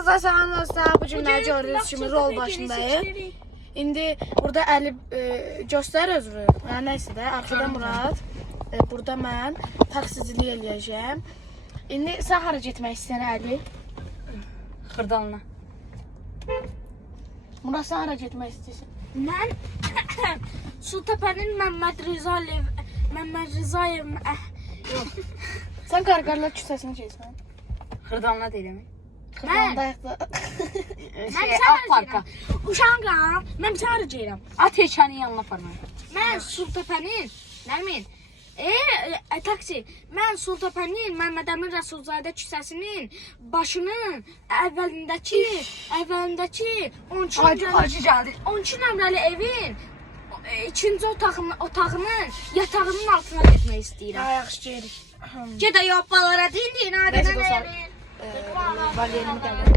Kanalımıza salam dostlar. Bugün nə gördüyünüz kimi rol başındayım. İndi burada Əli göstər özünü. Yəni nəysə də arxada Murad, burada mən taksicilik eləyəcəm. İndi sən hara getmək istəyirsən Əli? Xırdalına. Murad sən hara getmək istəyirsən? Mən Sultanənin Məmməd Rızayev Sən Qarqarlar küçəsini keçsən. Xırdalına deyirəm. Xırdalında ayaqda. Parka. Uşağım, mən çağıracağım. At heçənin yanına aparma. Mən Sultanənin, nəmin? Taksi. Mən Sultanənin Məmməd Əmin Rəsulzadə küçəsinin başının əvvəlindəki 12 gəldi. 12 nömrəli evin ikinci otağının yatağının altına getmək istəyirəm. Yaxşı gedirik. Gedə yoppalara din, adədən evin. Valyerini gəlir.